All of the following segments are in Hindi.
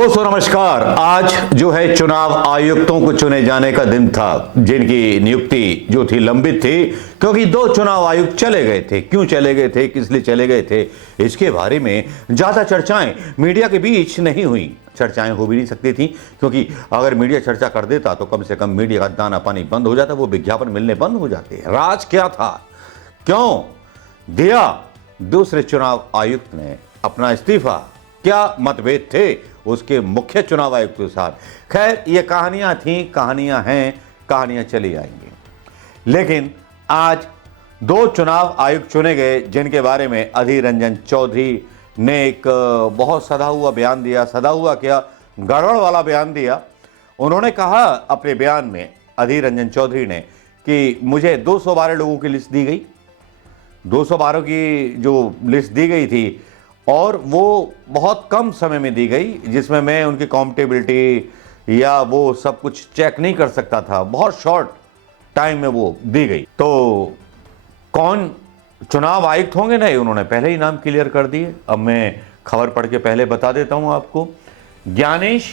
दोस्तों नमस्कार। आज जो है चुनाव आयुक्तों को चुने जाने का दिन था, जिनकी नियुक्ति जो थी लंबित थी, क्योंकि 2 चुनाव आयुक्त चले गए थे। क्यों चले गए थे, किस लिए चले गए थे, इसके बारे में ज्यादा चर्चाएं मीडिया के बीच नहीं हुई। चर्चाएं हो भी नहीं सकती थी, क्योंकि अगर मीडिया चर्चा कर देता तो कम से कम मीडिया का दाना पानी बंद हो जाता, वो विज्ञापन मिलने बंद हो जाते। राज क्या था, क्यों दिया दूसरे चुनाव आयुक्त ने अपना इस्तीफा, क्या मतभेद थे उसके मुख्य चुनाव आयुक्त के साथ। खैर ये कहानियां थी, कहानियां हैं, कहानियां चली आएंगी। लेकिन आज 2 चुनाव आयुक्त चुने गए, जिनके बारे में अधीर रंजन चौधरी ने एक बहुत सधा हुआ बयान दिया। सधा हुआ क्या, गड़बड़ वाला बयान दिया। उन्होंने कहा अपने बयान में, अधीर रंजन चौधरी ने, कि मुझे 212 लोगों की लिस्ट दी गई, 212 की जो लिस्ट दी गई थी, और वो बहुत कम समय में दी गई, जिसमें मैं उनकी कॉम्पिटेबिलिटी या वो सब कुछ चेक नहीं कर सकता था। बहुत शॉर्ट टाइम में वो दी गई। तो कौन चुनाव आयुक्त होंगे, नहीं, उन्होंने पहले ही नाम क्लियर कर दिए। अब मैं खबर पढ़ के पहले बता देता हूं आपको। ज्ञानेश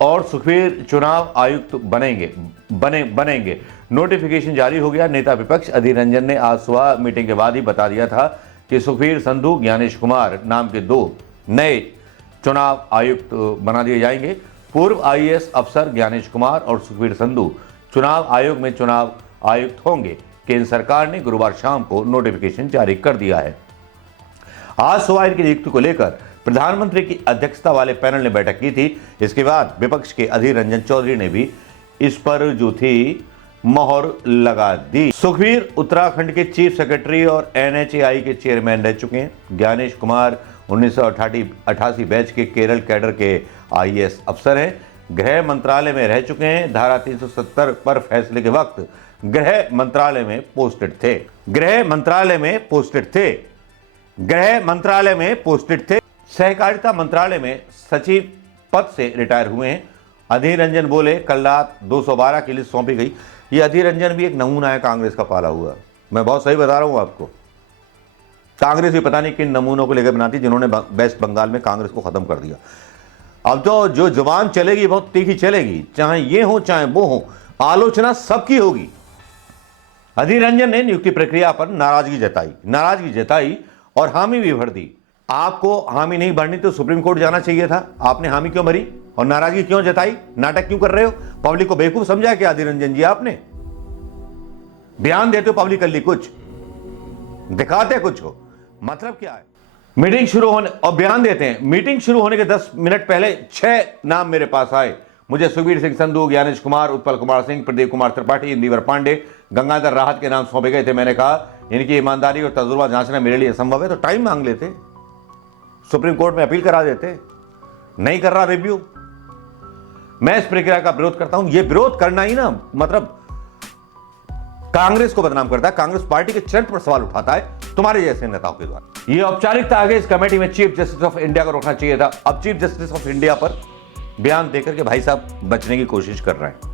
और सुखबीर चुनाव आयुक्त बनेंगे। नोटिफिकेशन जारी हो गया। नेता विपक्ष अधीर रंजन ने आज सुबह मीटिंग के बाद ही बता दिया था कि सुखबीर संधू, ज्ञानेश कुमार नाम के 2 नए चुनाव आयुक्त बना दिए जाएंगे। पूर्व आईएएस अफसर ज्ञानेश कुमार और सुखबीर संधू चुनाव आयोग में चुनाव आयुक्त होंगे। केंद्र सरकार ने गुरुवार शाम को नोटिफिकेशन जारी कर दिया है। आज सुबह इनकी नियुक्ति को लेकर प्रधानमंत्री की अध्यक्षता वाले पैनल ने बैठक की थी। इसके बाद विपक्ष के अधीर रंजन चौधरी ने भी इस पर जो थी मोहर लगा दी। सुखबीर उत्तराखंड के चीफ सेक्रेटरी और एनएचएआई के चेयरमैन रह चुके हैं। ज्ञानेश कुमार 1988 बैच के केरल कैडर के आईएएस अफसर हैं। गृह मंत्रालय में रह चुके हैं। धारा 370 पर फैसले के वक्त गृह मंत्रालय में पोस्टेड थे। सहकारिता मंत्रालय में सचिव पद से रिटायर हुए हैं। अधीर रंजन बोले, कल रात 212 की लिस्ट सौंपी गई। ये अधीर रंजन भी एक नमूना है कांग्रेस का पाला हुआ। मैं बहुत सही बता रहा हूं आपको। कांग्रेस भी पता नहीं किन नमूनों को लेकर बनाती, जिन्होंने वेस्ट बंगाल में कांग्रेस को खत्म कर दिया। अब तो जो जुबान चलेगी बहुत तीखी चलेगी, चाहे ये हो चाहे वो हो, आलोचना सबकी होगी। अधीर रंजन ने नियुक्ति प्रक्रिया पर नाराजगी जताई और हामी भी भर दी। आपको हामी नहीं भरनी तो सुप्रीम कोर्ट जाना चाहिए था। आपने हामी क्यों भरी और नाराजगी क्यों जताई, नाटक क्यों कर रहे हो? पब्लिक को बेवकूफ समझा क्या अधीर रंजन जी? आपने बयान देते हो पब्लिक कल्ली कुछ, दिखाते कुछ हो, मतलब क्या है? मीटिंग शुरू होने और बयान देते हैं। मीटिंग शुरू होने के 10 मिनट पहले 6 नाम मेरे पास आए। मुझे सुखबीर सिंह संधू, ज्ञानेश कुमार, उत्पल कुमार सिंह, प्रदीप कुमार त्रिपाठी, इंदिवर पांडे, गंगाधर राहत के नाम सौंपे गए थे। मैंने कहा इनकी ईमानदारी और तजुर्बा जांचना मेरे लिए असंभव है, तो टाइम मांग लेते, सुप्रीम कोर्ट में अपील करा देते। नहीं कर रहा रिव्यू। मैं इस प्रक्रिया का विरोध करता हूं। यह विरोध करना ही ना मतलब कांग्रेस को बदनाम करता है, कांग्रेस पार्टी के चरित्र पर सवाल उठाता है तुम्हारे जैसे नेताओं के द्वारा। यह औपचारिकता आगे इस कमेटी में चीफ जस्टिस ऑफ इंडिया को रखना चाहिए था। अब चीफ जस्टिस ऑफ इंडिया पर बयान देकर के भाई साहब बचने की कोशिश कर रहे हैं।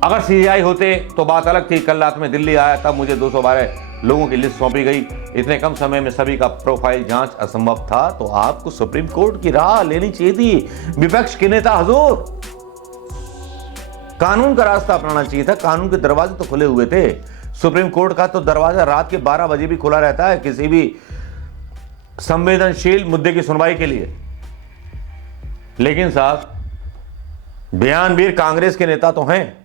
अगर सीजीआई होते तो बात अलग थी। कल रात में दिल्ली आया तब मुझे 212 लोगों की लिस्ट सौंपी गई। इतने कम समय में सभी का प्रोफाइल जांच असंभव था, तो आपको सुप्रीम कोर्ट की राह लेनी चाहिए थी। विपक्ष के नेता हुजूर, कानून का रास्ता अपनाना चाहिए था। कानून के दरवाजे तो खुले हुए थे। सुप्रीम कोर्ट का तो दरवाजा रात के 12 बजे भी खुला रहता है किसी भी संवेदनशील मुद्दे की सुनवाई के लिए। लेकिन साहब, बयानवीर कांग्रेस के नेता तो हैं,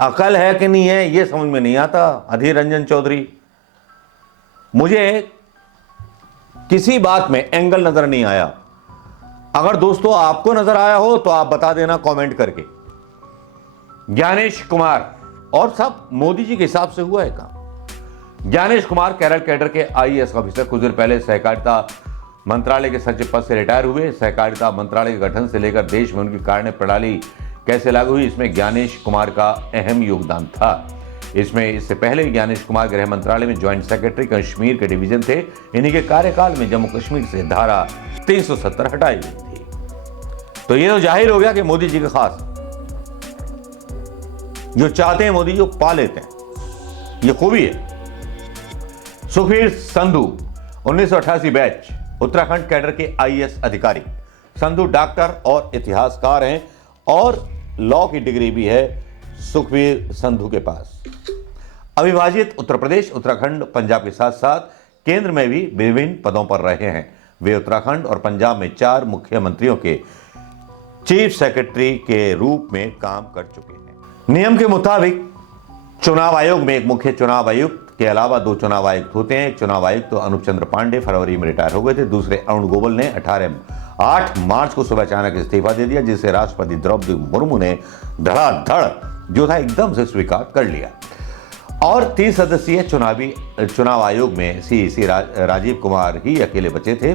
अकल है कि नहीं है यह समझ में नहीं आता। अधीर रंजन चौधरी, मुझे किसी बात में एंगल नजर नहीं आया। अगर दोस्तों आपको नजर आया हो तो आप बता देना कमेंट करके। ज्ञानेश कुमार और सब मोदी जी के हिसाब से हुआ है काम। ज्ञानेश कुमार केरल कैडर के आईएएस ऑफिसर, कुछ देर पहले सहकारिता मंत्रालय के सचिव पद से रिटायर हुए। सहकारिता मंत्रालय के गठन से लेकर देश में उनकी कार्य प्रणाली कैसे लागू हुई, इसमें ज्ञानेश कुमार का अहम योगदान था। इससे पहले ज्ञानेश कुमार गृह मंत्रालय में ज्वाइंट सेक्रेटरी कश्मीर के डिवीजन थे। इन्हीं के कार्यकाल में जम्मू कश्मीर से धारा 370 हटाई गई थी। तो ये तो जाहिर हो गया कि मोदी जी का खास, जो चाहते हैं मोदी जी पा लेते हैं, ये खूबी है। सुखबीर संधू 1988 बैच, उत्तराखंड कैडर के आईएएस अधिकारी। संधू डॉक्टर और इतिहासकार हैं और लॉ की डिग्री भी है सुखबीर संधू के पास। अविभाजित उत्तर प्रदेश, उत्तराखंड, पंजाब के साथ साथ केंद्र में भी विभिन्न पदों पर रहे हैं। वे उत्तराखंड और पंजाब में 4 मुख्यमंत्रियों के चीफ सेक्रेटरी के रूप में काम कर चुके हैं। नियम के मुताबिक चुनाव आयोग में एक मुख्य चुनाव आयुक्त के अलावा 2 चुनाव आयुक्त होते हैं। एक चुनाव आयुक्त तो अनूप चंद्र पांडे फरवरी में रिटायर हो गए थे। दूसरे अरुण गोयल ने 8 मार्च को सुबह अचानक इस्तीफा दे दिया, जिसे राष्ट्रपति द्रौपदी मुर्मू ने धड़ाधड़ जो था एकदम से स्वीकार कर लिया। और 3 सदस्यीय चुनाव आयोग में सीईसी राजीव कुमार ही अकेले बचे थे।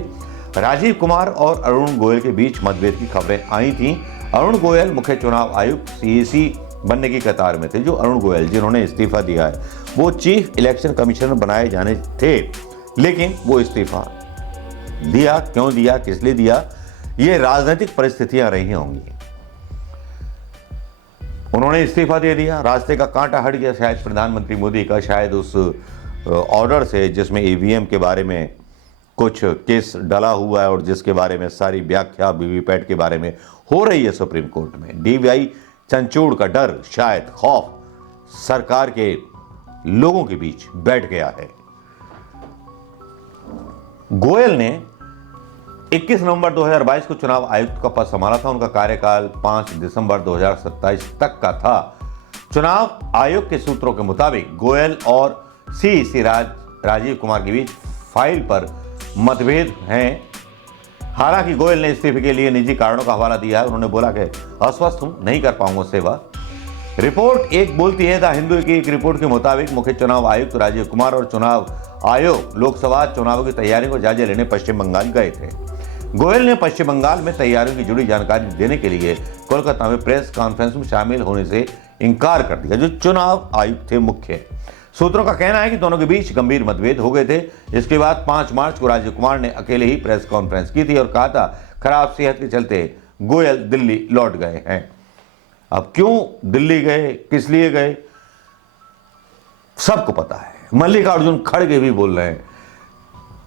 राजीव कुमार और अरुण गोयल के बीच मतभेद की खबरें आई थीं। अरुण गोयल मुख्य चुनाव आयुक्त सीईसी बनने की कतार में थे। जो अरुण गोयल जिन्होंने इस्तीफा दिया है वो चीफ इलेक्शन कमिश्नर बनाए जाने थे, लेकिन वो इस्तीफा दिया। क्यों दिया, किस लिए दिया, ये राजनीतिक परिस्थितियां रही होंगी। उन्होंने इस्तीफा दे दिया, रास्ते का कांटा हट गया शायद प्रधानमंत्री मोदी का, शायद उस ऑर्डर से जिसमें ईवीएम के बारे में कुछ केस डला हुआ है और जिसके बारे में सारी व्याख्या वीवीपैट के बारे में हो रही है सुप्रीम कोर्ट में। डीवीआई चंचूड़ का डर, शायद खौफ सरकार के लोगों के बीच बैठ गया है। गोयल ने 21 नवंबर 2022 को चुनाव आयुक्त का पद संभाला था। उनका कार्यकाल 5 दिसंबर 2027 तक का था। चुनाव आयोग के सूत्रों के मुताबिक गोयल और सीईसी राजीव कुमार के बीच फाइल पर मतभेद हैं। हालांकि गोयल ने इस्तीफे के लिए निजी कारणों का हवाला दिया है। उन्होंने बोला कि अस्वस्थ हूं, नहीं कर पाऊंगा सेवा। रिपोर्ट एक बोलती है द हिंदू की एक रिपोर्ट के मुताबिक मुख्य चुनाव आयुक्त राजीव कुमार और चुनाव आयोग लोकसभा चुनावों की तैयारियों को जायजा लेने पश्चिम बंगाल गए थे। गोयल ने पश्चिम बंगाल में तैयारियों की जुड़ी जानकारी देने के लिए कोलकाता में प्रेस कॉन्फ्रेंस में शामिल होने से इनकार कर दिया। जो चुनाव आयुक्त थे मुख्य, सूत्रों का कहना है कि दोनों के बीच गंभीर मतभेद हो गए थे। इसके बाद 5 मार्च को राजीव कुमार ने अकेले ही प्रेस कॉन्फ्रेंस की थी और कहा था खराब सेहत के चलते गोयल दिल्ली लौट गए हैं। अब क्यों दिल्ली गए, किस लिए गए, सबको पता है। मल्लिकार्जुन खड़गे भी बोल रहे हैं।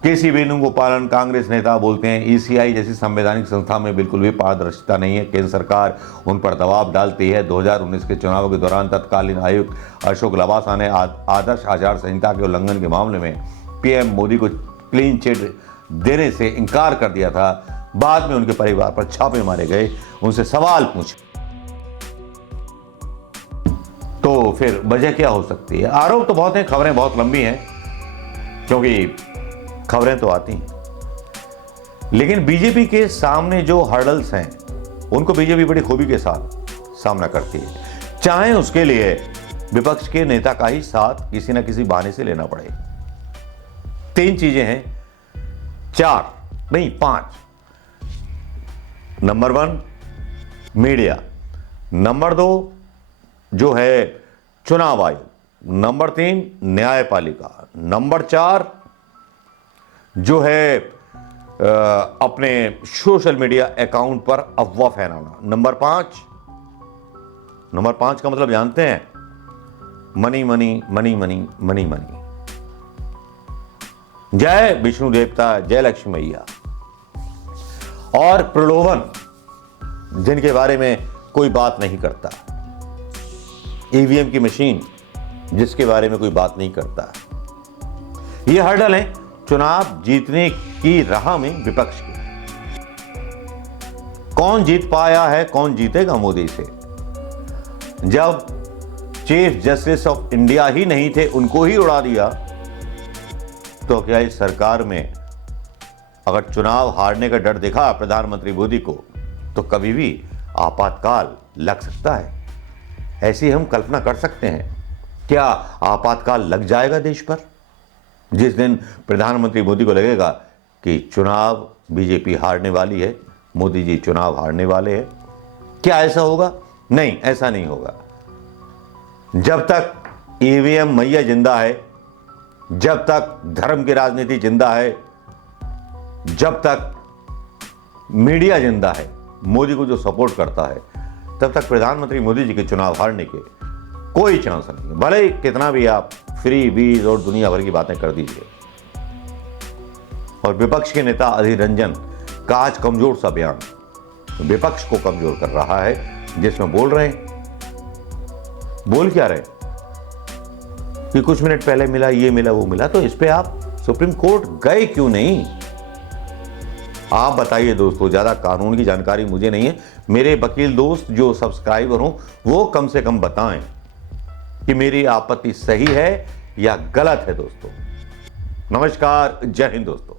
केसी वेणुगोपालन कांग्रेस नेता बोलते हैं ईसीआई जैसी संवैधानिक संस्था में बिल्कुल भी पारदर्शिता नहीं है। केंद्र सरकार उन पर दबाव डालती है। 2019 के चुनावों के दौरान तत्कालीन आयुक्त अशोक लवासा ने आदर्श आचार संहिता के उल्लंघन के मामले में पीएम मोदी को क्लीन चिट देने से इनकार कर दिया था। बाद में उनके परिवार पर छापे मारे गए, उनसे सवाल पूछे, तो फिर वजह क्या हो सकती है। आरोप तो बहुत हैं, खबरें बहुत लंबी हैं, क्योंकि खबरें तो आती हैं। लेकिन बीजेपी के सामने जो हर्डल्स हैं उनको बीजेपी बड़ी खूबी के साथ सामना करती है, चाहे उसके लिए विपक्ष के नेता का ही साथ किसी ना किसी बहाने से लेना पड़े। 3 चीजें हैं, 4 नहीं 5। नंबर 1 मीडिया, नंबर 2 जो है चुनाव आयोग, नंबर 3 न्यायपालिका, नंबर 4 जो है अपने सोशल मीडिया अकाउंट पर अफवाह फैलाना, नंबर 5 का मतलब जानते हैं, money money money money money money. जय विष्णु देवता, जय लक्ष्मी मैया। और प्रलोभन, जिनके बारे में कोई बात नहीं करता। ईवीएम की मशीन, जिसके बारे में कोई बात नहीं करता। ये हर्डल है चुनाव जीतने की राह में विपक्ष की। कौन जीत पाया है, कौन जीतेगा मोदी से? जब चीफ जस्टिस ऑफ इंडिया ही नहीं थे, उनको ही उड़ा दिया, तो क्या इस सरकार में अगर चुनाव हारने का डर दिखा प्रधानमंत्री मोदी को, तो कभी भी आपातकाल लग सकता है। ऐसी हम कल्पना कर सकते हैं। क्या आपातकाल लग जाएगा देश पर? जिस दिन प्रधानमंत्री मोदी को लगेगा कि चुनाव बीजेपी हारने वाली है, मोदी जी चुनाव हारने वाले हैं, क्या ऐसा होगा? नहीं, ऐसा नहीं होगा। जब तक ईवीएम मैया जिंदा है, जब तक धर्म की राजनीति जिंदा है, जब तक मीडिया जिंदा है, मोदी को जो सपोर्ट करता है, तब तक प्रधानमंत्री मोदी जी के चुनाव हारने के कोई चांस नहीं है। भले ही कितना भी आप फ्री वीज और दुनिया भर की बातें कर दीजिए। और विपक्ष के नेता अधीर रंजन का आज कमजोर सा बयान, विपक्ष को कमजोर कर रहा है, जिसमें बोल रहे हैं, बोल क्या रहे कि कुछ मिनट पहले मिला, ये मिला, वो मिला। तो इस पे आप सुप्रीम कोर्ट गए क्यों नहीं? आप बताइए दोस्तों, ज्यादा कानून की जानकारी मुझे नहीं है, मेरे वकील दोस्त जो सब्सक्राइबर हों वो कम से कम बताएं कि मेरी आपत्ति सही है या गलत है दोस्तों। नमस्कार, जय हिंद दोस्तों।